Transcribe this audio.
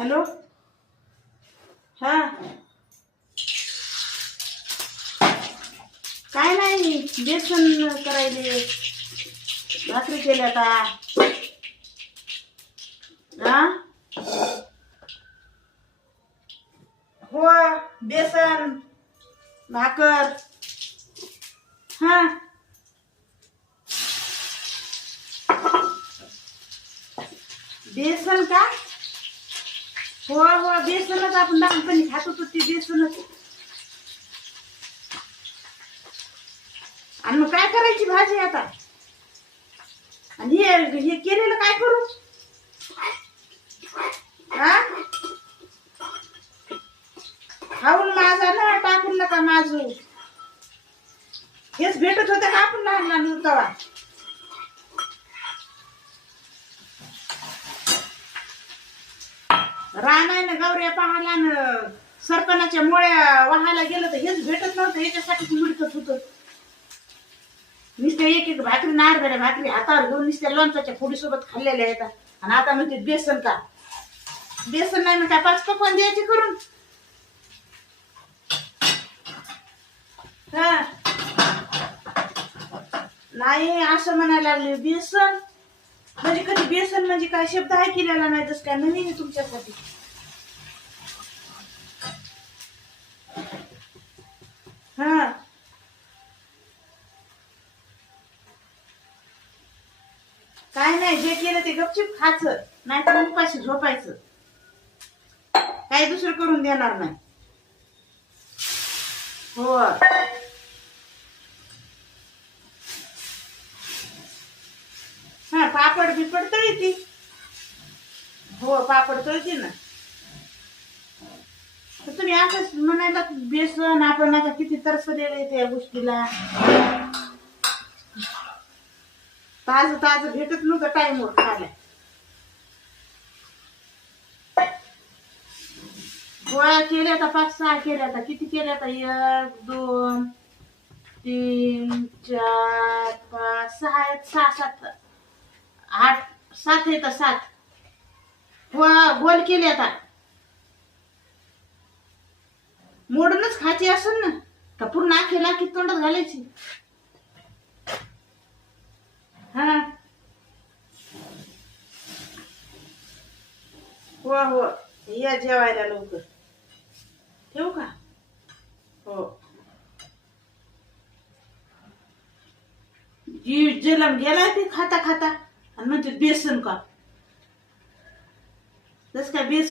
Hello. हा, काय नाही, बेसन करायले, भाकरी केल्या आता. हा, हो, बेसन भाकर. हा, बेसन का? हो हो, बेसनच आपण लहानपणी खात होतो ती बेसनच. आणि मग काय करायची भाजी आता? आणि हे केलेलं काय करू? हा, खाऊन माझा ना टाकून नका माझू. हेच भेटत होते का आपण लहान लहान होतो? रान आहे ना गौऱ्या पाहायला ना, सरपणाच्या मुळ्या वाहायला गेलं तर हेच भेटत नव्हतं, याच्यासाठी मिळत होतं. नुसते एक एक भाकरी नारभऱ्या भाकरी हातावर घेऊन नुसत्या लोणचाच्या फोडी सोबत खाल्लेल्या आहेत. आणि आता म्हणते बेसन का? बेसन नाही मग काय पाच पकवान द्यायची करून? हा, नाही असं म्हणायला लागले बेसन म्हणजे कधी बेसन म्हणजे काय शब्द ऐकलेला नाही, जस काय नवीन आहे तुमच्यासाठी. हा, काय नाही, जे केलं ते गपचिप खायचं, नाही तर उपाशी झोपायचं. काही दुसरं करून देणार नाही. हो, हा, पापड बिपड तळी. हो, पापड तळती ना. तर तुम्ही असंच म्हणायला बेसन, आपण आता किती तरसलेलं आहे त्या गोष्टीला. ताज ताज भेटत नव्हतं टाइमवर खायला. गोळ्या केल्या आता, 5-6 केल्या आता. किती केल्या आता? 1 2 3 4 5 6 आहेत. 6 7 8 7 आहेत. 7 गोल केले आता. मोडूनच खायची असेल ना, का पूर्ण आखेला की तोंडात घालायची? हा, हो हो, या जेवायला लवकर. ठेवू का? हो. जी जलम गेलाय ते खाता खाता आणि म्हणते बेसन का? जस काय बेसन